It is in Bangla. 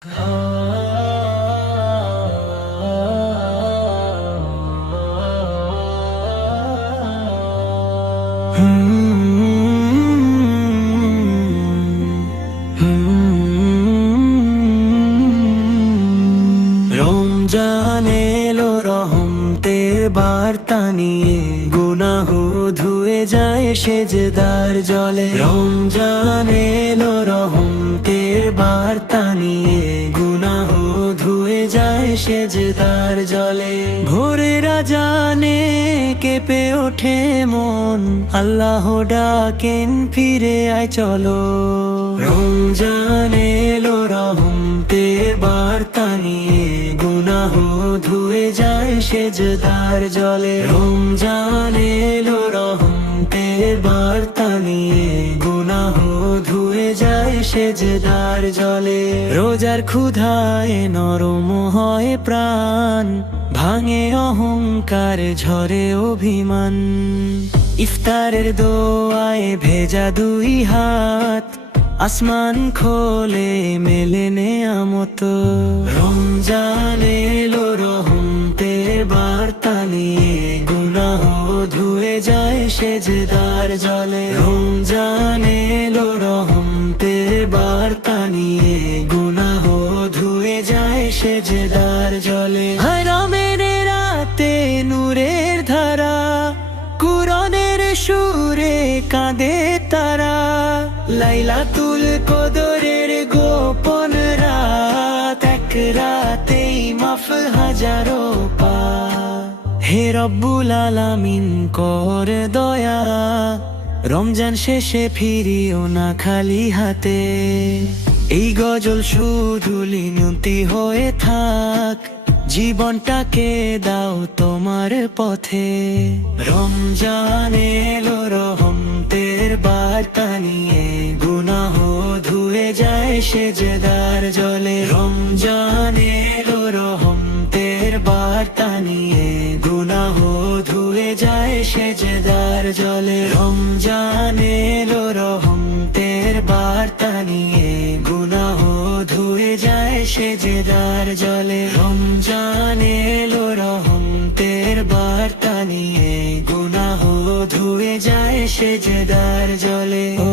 রমজান এলো রহমতের বার্তা নিয়ে, গুনাহ ধুয়ে যায় সেজদার জলে। রমজান এলো রহমতের বার্তা নিয়ে, গুনাহ ধুয়ে যায় সেজদার জলে। ভোরের আজানে কেঁপে ওঠে মন, আল্লাহ ডাকেন ফিরে আয় চলো। রমজান এলো রহমতের বার্তা নিয়ে, গুনাহ ধুয়ে যায় সেজদার জলে। রমজান এলো রহমতের বার্তা নিয়ে, গুনাহ ধুয়ে যায় সেজদার জলে। রোজার ক্ষুধায় নরম হয় প্রাণ, ভাঙে অহংকার ঝরে অভিমান। ইফতারের দোয়ায় ভেজা দুই হাত, আসমান খোলে মেলে নেয়ামত। রমজান এলো রহমতের বার্তা নিয়ে, গুনাহ ধুয়ে যায় সেজদার জলে। রমজান এলো রহমতের বার্তা নিয়ে, গুনাহ ধুয়ে যায় সেজদার জলে। হারামের রাতে নূরের ধারা, কুরআনের সুরে কাঁদে তারা। লাইলাতুল কদরের গোপন রাত, এক রাতেই মাফ হাজারো পাপ। হে রব্বুল আলামিন কর দয়া, রমজান শেষে ফিরিও না খালি হাতে। এই গজল শুধু লিনতি হয়ে থাক, জীবনটাকে দাও তোমার পথে। রমজান এলো রহমতের বার্তা নিয়ে, গুনাহ ধুয়ে যায় সেজদার জলে। রমজান এলো রহমতের বার্তা নিয়ে, গুনাহ ধুয়ে যায় সেজদার জলে। রমজান এলো রহমতের বার্তা নিয়ে, গুনাহ ধুয়ে যায় সেজদার জলে। রমজান এলো রহমতের বার্তা নিয়ে, গুনাহ ধুয়ে যায় সেজদার জলে। ও